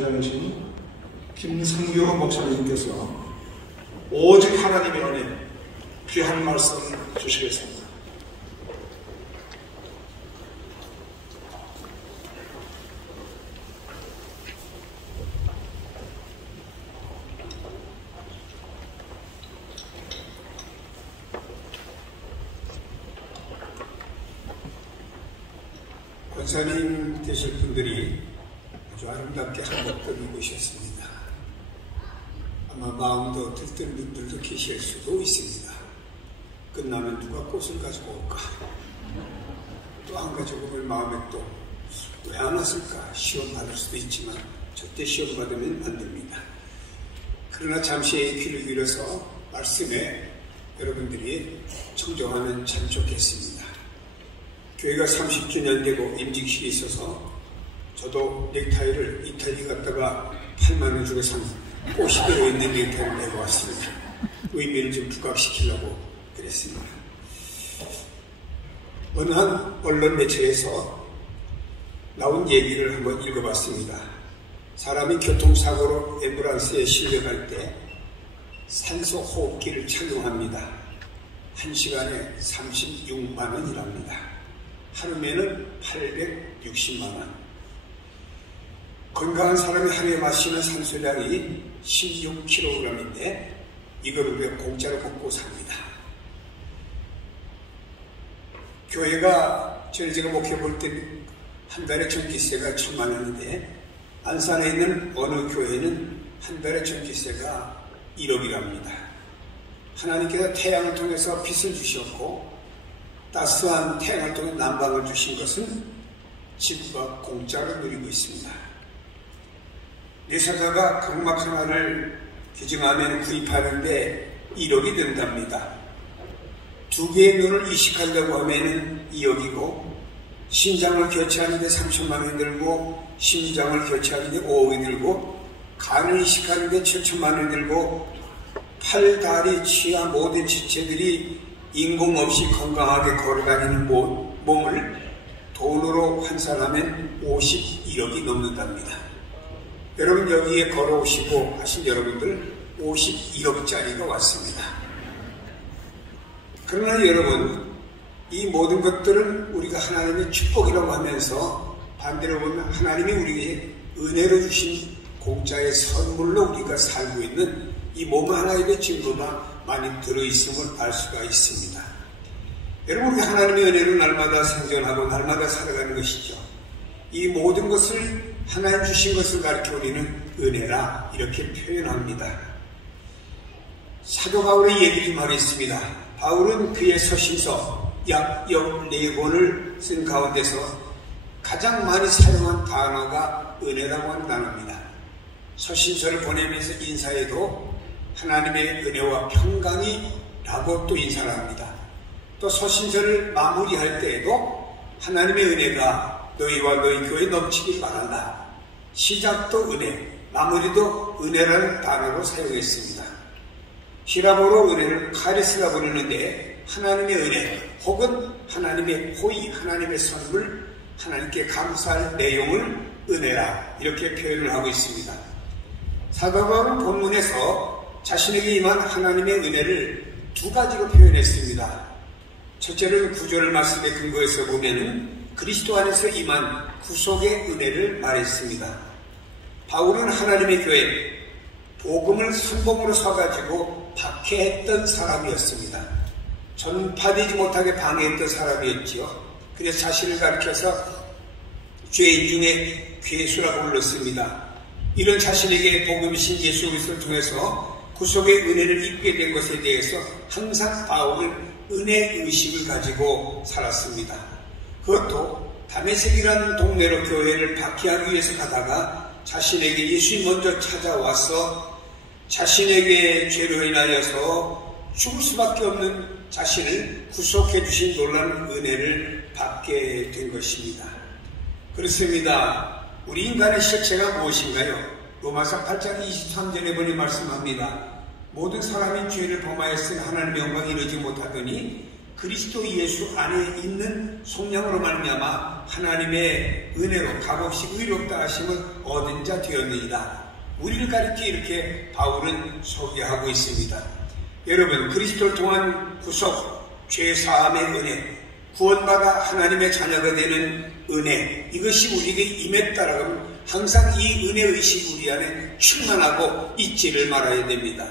장이신 김성교 목사님께서 오직 하나님의 은혜 귀한 말씀 주시겠습니다. 권사님 되실 분들이 아주 아름답게 한복을 입으셨습니다. 아마 마음도 들뜬 분들도 계실 수도 있습니다. 끝나면 누가 꽃을 가지고 올까? 또 한 가지 오면 마음에 또 왜 안 왔을까? 시험 받을 수도 있지만 절대 시험 받으면 안 됩니다. 그러나 잠시의 귀를 기울여서 말씀에 여러분들이 청정하면 참 좋겠습니다. 교회가 30주년 되고 임직식이 있어서 저도 넥타이를 이탈리 갔다가 8만원 주고 산 꽃이 들어있는 넥타이를 내고 왔습니다. 의미를 좀 부각시키려고 그랬습니다. 어느 한 언론 매체에서 나온 얘기를 한번 읽어봤습니다. 사람이 교통사고로 앰뷸런스에 실려갈 때 산소 호흡기를 착용합니다. 1시간에 36만원이랍니다. 하루에는 860만원. 건강한 사람이 하루에 마시는 산소량이 16kg인데 이걸 우리가 공짜로 먹고 삽니다. 교회가 제가 목회 볼 때 한 달에 전기세가 1000만원인데 안산에 있는 어느 교회는 한 달에 전기세가 1억이랍니다. 하나님께서 태양을 통해서 빛을 주셨고 따스한 태양을 통해 난방을 주신 것은 지구가 공짜로 누리고 있습니다. 내사자가 각막 하나를 개정하면 구입하는데 1억이 든답니다. 2개의 눈을 이식하려고 하면 2억이고 신장을 교체하는데 3천만원이 들고 심장을 교체하는데 5억이 들고 간을 이식하는데 7천만원이 들고 팔, 다리, 치아 모든 지체들이 인공 없이 건강하게 걸어다니는 몸을 돈으로 환산하면 51억이 넘는답니다. 여러분 여기에 걸어오시고 하신 여러분들 51억짜리가 왔습니다. 그러나 여러분 이 모든 것들은 우리가 하나님의 축복이라고 하면서 반대로 보면 하나님이 우리에게 은혜로 주신 공짜의 선물로 우리가 살고 있는 이 몸 하나의 증거가 많이 들어있음을 알 수가 있습니다. 여러분 우리가 하나님의 은혜로 날마다 생존하고 날마다 살아가는 것이죠. 이 모든 것을 하나님 주신 것을 가르쳐 우리는 은혜라 이렇게 표현합니다. 사도 바울의 얘기 좀 하겠습니다. 바울은 그의 서신서 약 14권을 쓴 가운데서 가장 많이 사용한 단어가 은혜라고 하는 단어입니다. 서신서를 보내면서 인사에도 하나님의 은혜와 평강이라고 또 인사를 합니다. 또 서신서를 마무리할 때에도 하나님의 은혜가 너희와 너희 교회에 넘치길 바란다. 시작도 은혜, 마무리도 은혜라는 단어로 사용했습니다. 히라보로 은혜를 카리스라 부르는데 하나님의 은혜 혹은 하나님의 호의, 하나님의 선물, 하나님께 감사할 내용을 은혜라 이렇게 표현을 하고 있습니다. 사도 바울은 본문에서 자신에게 임한 하나님의 은혜를 두 가지로 표현했습니다. 첫째는 구절 말씀에 근거해서 보면은 그리스도 안에서 임한 구속의 은혜를 말했습니다. 바울은 하나님의 교회 복음을 선봉으로 서가지고 박해했던 사람이었습니다. 전파되지 못하게 방해했던 사람이었지요. 그래서 자신을 가리켜서 죄인 중에 괴수라고 불렀습니다. 이런 자신에게 복음이신 예수 그리스도를 통해서 구속의 은혜를 입게 된 것에 대해서 항상 바울은 은혜 의식을 가지고 살았습니다. 그것도 다메섹이라는 동네로 교회를 박해하기 위해서 가다가 자신에게 예수님이 먼저 찾아와서 자신에게 죄로 인하여서 죽을 수밖에 없는 자신을 구속해 주신 놀라운 은혜를 받게 된 것입니다. 그렇습니다. 우리 인간의 실체가 무엇인가요? 로마서 8장 23절에 보니 말씀합니다. 모든 사람이 죄를 범하였으니 하나님의 영광에 이르지 못하더니 그리스도 예수 안에 있는 속량으로 말미암아 하나님의 은혜로 값없이 의롭다 하심을 얻은 자 되었느니라. 우리를 가리켜 이렇게 바울은 소개하고 있습니다. 여러분, 그리스도를 통한 구속, 죄사함의 은혜, 구원받아 하나님의 자녀가 되는 은혜, 이것이 우리에게 임했다라고 하면 항상 이 은혜의식이 우리 안에 충만하고 있지를 말아야 됩니다.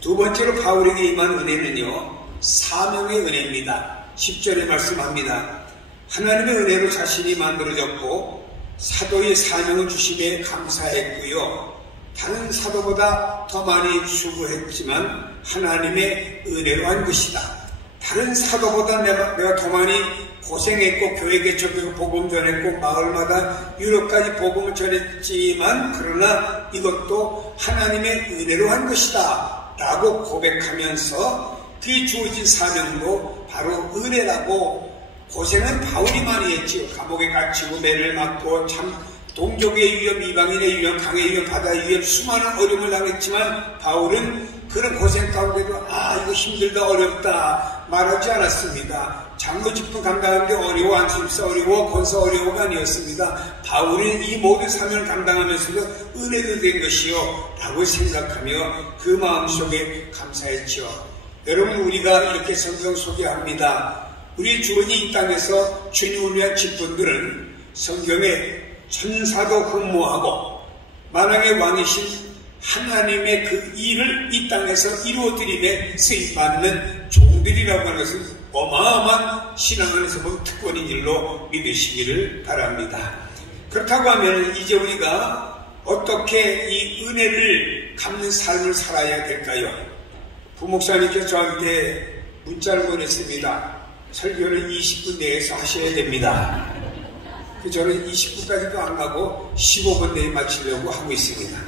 두 번째로 바울에게 임한 은혜는요, 사명의 은혜입니다. 10절에 말씀합니다. 하나님의 은혜로 자신이 만들어졌고 사도의 사명을 주심에 감사했고요. 다른 사도보다 더 많이 수고했지만 하나님의 은혜로 한 것이다. 다른 사도보다 내가 더 많이 고생했고 교회 개척하고 복음 전했고 마을마다 유럽까지 복음을 전했지만 그러나 이것도 하나님의 은혜로 한 것이다 라고 고백하면서 그에 주어진 사명도 바로 은혜라고. 고생은 바울이 많이 했지요. 감옥에 갇히고 매를 맞고 참 동족의 위협, 이방인의 위협, 강의 위협, 바다의 위협, 수많은 어려움을 당했지만 바울은 그런 고생 가운데도 이거 힘들다 어렵다 말하지 않았습니다. 장로직분 감당하는 게 어려워, 안수입사 어려워, 권사 어려워가 아니었습니다. 바울은 이 모든 사명을 감당하면서도 은혜로 된 것이요 라고 생각하며 그 마음속에 감사했죠. 여러분, 우리가 이렇게 성경 소개합니다. 우리 주원이 이 땅에서 주님을 위한 직분들은 성경에 천사도 흠모하고 만왕의 왕이신 하나님의 그 일을 이 땅에서 이루어드림에 쓰임받는 종들이라고 하는 것은 어마어마한 신앙 안에서 보면 특권인 일로 믿으시기를 바랍니다. 그렇다고 하면 이제 우리가 어떻게 이 은혜를 갚는 삶을 살아야 될까요? 부목사님께서 저한테 문자를 보냈습니다. 설교는 20분 내에서 하셔야 됩니다. 저는 20분까지도 안 가고 15분 내에 마치려고 하고 있습니다.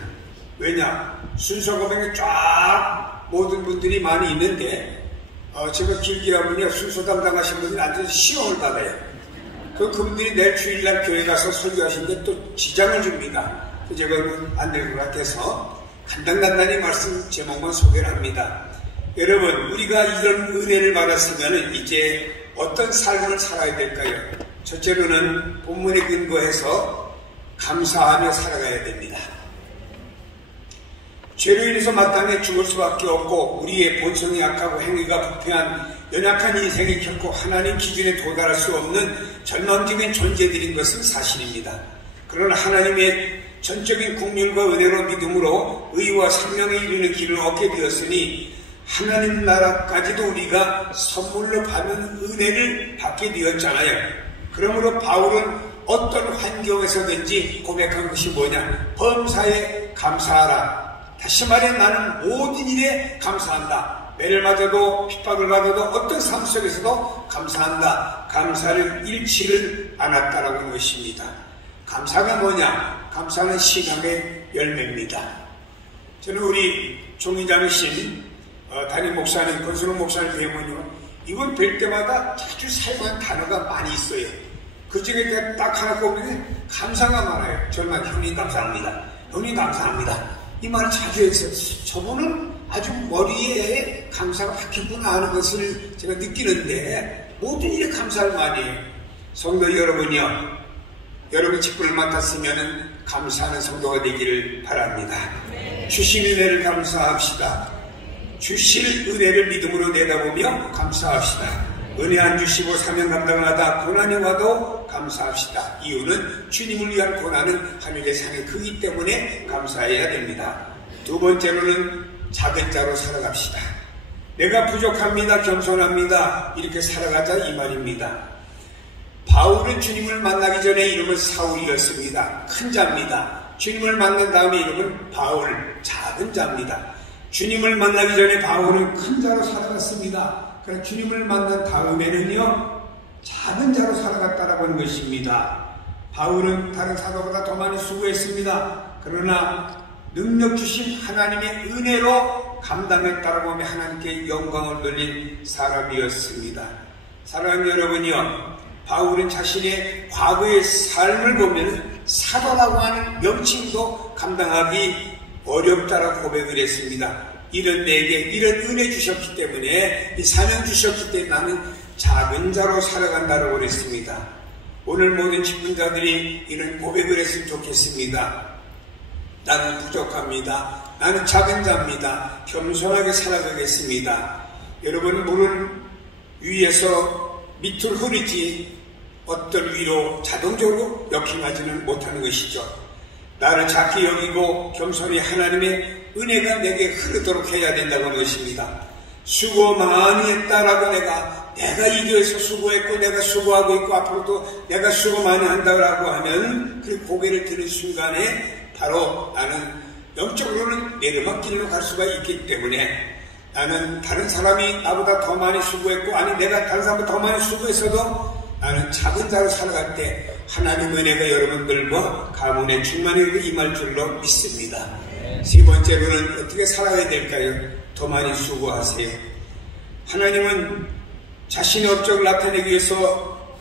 왜냐? 순서 고백에 쫙 모든 분들이 많이 있는데 제가 길게 하면요 순서 담당하신 분들이 앉아서 시험을 받아요. 그분들이 내일 주일날 교회 가서 설교하시는데 또 지장을 줍니다. 제가 안 될 것 같아서 간단히 말씀 제목만 소개를 합니다. 여러분, 우리가 이런 은혜를 받았으면 이제 어떤 삶을 살아야 될까요? 첫째로는 본문에 근거해서 감사하며 살아가야 됩니다. 죄로 인해서 마땅히 죽을 수밖에 없고 우리의 본성이 약하고 행위가 부패한 연약한 인생이 결코 하나님 기준에 도달할 수 없는 절망적인 존재들인 것은 사실입니다. 그러나 하나님의 전적인 국률과 은혜로 믿음으로 의와 생명에 이르는 길을 얻게 되었으니 하나님 나라까지도 우리가 선물로 받는 은혜를 받게 되었잖아요. 그러므로 바울은 어떤 환경에서든지 고백한 것이 뭐냐? 범사에 감사하라. 다시 말해 나는 모든 일에 감사한다. 매를 맞아도 핍박을 받아도 어떤 삶 속에서도 감사한다. 감사를 잃지를 않았다라고 하는 것입니다. 감사가 뭐냐? 감사는 신앙의 열매입니다. 저는 우리 종이장신 담임 목사님, 권순호 목사님 뵈면요, 이건 뵐 때마다 자주 사용한 단어가 많이 있어요. 그 중에 딱 하나 꼽으면 감사가 많아요. 정말 형님 감사합니다. 형님 감사합니다. 이 말을 자주 해서 저분은 아주 머리에 감사가 박혔구나 하는 것을 제가 느끼는데 모든 일에 감사를 많이 해요. 성도 여러분이요, 여러분 직분을 맡았으면 감사하는 성도가 되기를 바랍니다. 주신 은혜를 감사합시다. 주실 은혜를 믿음으로 내다보며 감사합시다. 은혜 안 주시고 사명 감당하다 고난이 와도 감사합시다. 이유는 주님을 위한 고난은 하늘의 상이 크기 때문에 감사해야 됩니다. 두 번째로는 작은 자로 살아갑시다. 내가 부족합니다. 겸손합니다. 이렇게 살아가자 이 말입니다. 바울은 주님을 만나기 전에 이름은 사울이었습니다. 큰 자입니다. 주님을 만난 다음에 이름은 바울, 작은 자입니다. 주님을 만나기 전에 바울은 큰 자로 살아갔습니다. 그러나 주님을 만난 다음에는요, 작은 자로 살아갔다라고 하는 것입니다. 바울은 다른 사도보다 더 많이 수고했습니다. 그러나 능력 주신 하나님의 은혜로 감당했다라고 하면 하나님께 영광을 돌린 사람이었습니다. 사랑하는 여러분이요, 바울은 자신의 과거의 삶을 보면 사도라고 하는 명칭도 감당하기 어렵다라고 고백을 했습니다. 이런 내게 이런 은혜 주셨기 때문에, 이 사명 주셨기 때문에 나는 작은 자로 살아간다고 그랬습니다. 오늘 모든 집분자들이 이런 고백을 했으면 좋겠습니다. 나는 부족합니다. 나는 작은 자입니다. 겸손하게 살아가겠습니다. 여러분, 물은 위에서 밑으로 흐르지 어떤 위로 자동적으로 역행하지는 못하는 것이죠. 나를 작게 여기고 겸손히 하나님의 은혜가 내게 흐르도록 해야 된다고 하는 것입니다. 수고 많이 했다라고 내가 이 교회에서 수고했고 내가 수고하고 있고 앞으로도 내가 수고 많이 한다고 하면 그 고개를 드는 순간에 바로 나는 영적으로는 내려막길로 갈 수가 있기 때문에 나는 다른 사람이 나보다 더 많이 수고했고 아니 내가 다른 사람보다 더 많이 수고했어도 나는 작은 자로 살아갈 때 하나님의 은혜가 여러분들과 가문의 충만히 임할 줄로 믿습니다. 세 번째로는 어떻게 살아야 될까요? 더 많이 수고하세요. 하나님은 자신의 업적을 나타내기 위해서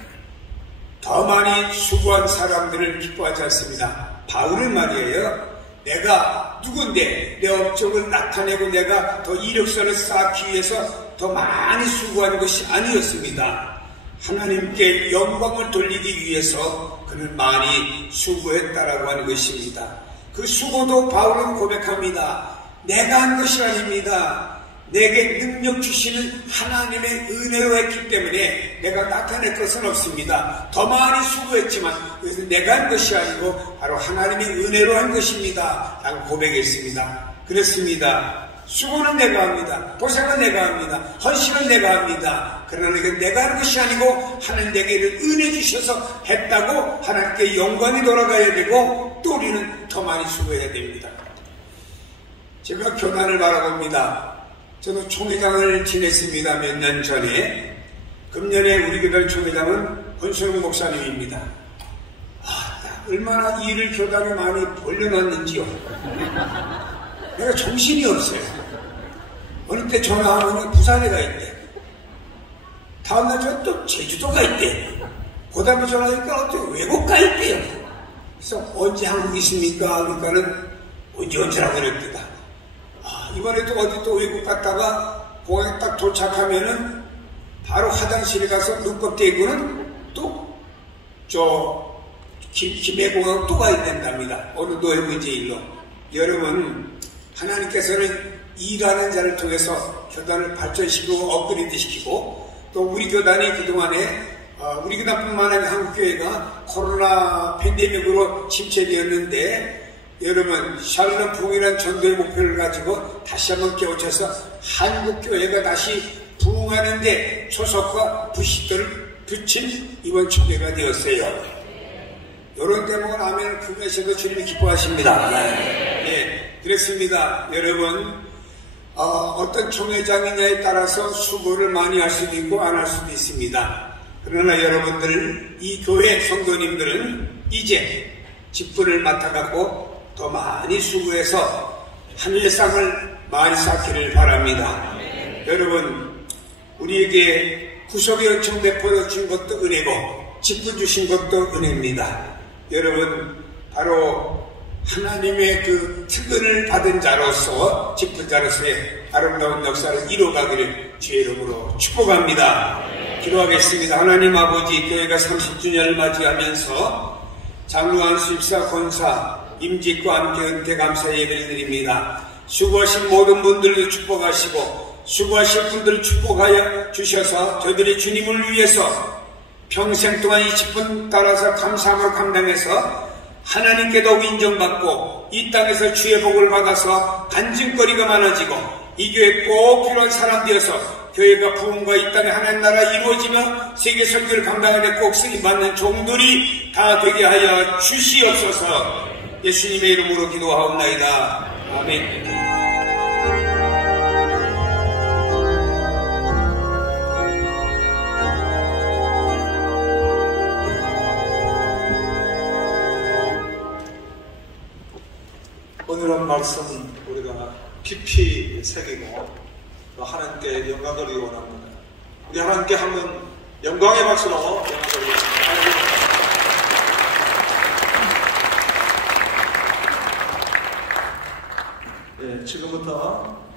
더 많이 수고한 사람들을 기뻐하지 않습니다. 바울은 말이에요. 내가 누군데 내 업적을 나타내고 내가 더 이력서를 쌓기 위해서 더 많이 수고한 것이 아니었습니다. 하나님께 영광을 돌리기 위해서 그는 많이 수고했다라고 하는 것입니다. 그 수고도 바울은 고백합니다. 내가 한 것이 아닙니다. 내게 능력 주시는 하나님의 은혜로 했기 때문에 내가 나타낼 것은 없습니다. 더 많이 수고했지만 그것은 내가 한 것이 아니고 바로 하나님의 은혜로 한 것입니다. 라고 고백했습니다. 그렇습니다. 수고는 내가 합니다. 고생은 내가 합니다. 헌신은 내가 합니다. 그러나 이건 내가 한 것이 아니고 하나님 내게 은혜 주셔서 했다고 하나님께 영광이 돌아가야 되고 또 우리는 더 많이 수고해야 됩니다. 제가 교단을 바라봅니다. 저도 총회장을 지냈습니다. 몇 년 전에. 금년에 우리 교단 총회장은 권소영 목사님입니다. 얼마나 일을 교단에 많이 벌려놨는지요. 내가 정신이 없어요. 어느 때 전화하면 부산에 가 있대. 다음날 저 또 제주도 가 있대. 그 다음에 전화하니까 어떻게 외국 가 있대요. 그래서 언제 한국 있습니까? 그러니까는 언제라고 그랬대다. 이번에도 어디 또 외국 갔다가 공항에 딱 도착하면은 바로 화장실에 가서 눈곱 떼고는 또 김해공항 또 가야 된답니다. 어느 노예문제일로. 여러분, 하나님께서는 일하는 자를 통해서 교단을 발전시키고 업그레이드 시키고 또 우리 교단이 그동안에 우리 교단뿐만 아니라 한국교회가 코로나 팬데믹으로 침체되었는데 여러분, 샬롬 부흥이라는 전도의 목표를 가지고 다시 한번 깨우쳐서 한국교회가 다시 부흥하는데 초석과 부싯돌을 붙인 이번 총회가 되었어요. 이런 대목은 아멘 그것에서 주님이 기뻐하십니다. 네, 그렇습니다. 여러분, 어떤 총회장이냐에 따라서 수고를 많이 할 수도 있고 안 할 수도 있습니다. 그러나 여러분들, 이 교회 성도님들은 이제 직분을 맡아갖고 더 많이 수고해서 하늘의 쌍을 많이 쌓기를 바랍니다. 여러분, 우리에게 구속의 은총 베풀어 준 것도 은혜고 직분 주신 것도 은혜입니다. 여러분, 바로 하나님의 그 특권을 받은 자로서 직분자로서의 아름다운 역사를 이루어가기를 주의 이름으로 축복합니다. 기도하겠습니다. 하나님 아버지, 교회가 30주년을 맞이하면서 장로한 수입사 권사 임직과 함께 은퇴 감사 예배를 드립니다. 수고하신 모든 분들도 축복하시고 수고하실 분들을 축복하여 주셔서 저들이 주님을 위해서 평생 동안 20분 따라서 감사함을 감당해서 하나님께 더욱 인정받고 이 땅에서 주의 복을 받아서 간증거리가 많아지고 이 교회에 꼭 필요한 사람 되어서 교회가 부흥과 이 땅에 하나님 나라 이루어지며 세계 선교를 감당하는 꼭 쓰임받는 종들이 다 되게 하여 주시옵소서. 예수님의 이름으로 기도하옵나이다. 아멘. 오늘은 말씀 우리가 깊이 새기고 또 하나님께 영광 돌리기 원합니다. 우리 하나님께 한번 영광의 박수로 영광 돌리겠습니다. 네, 지금부터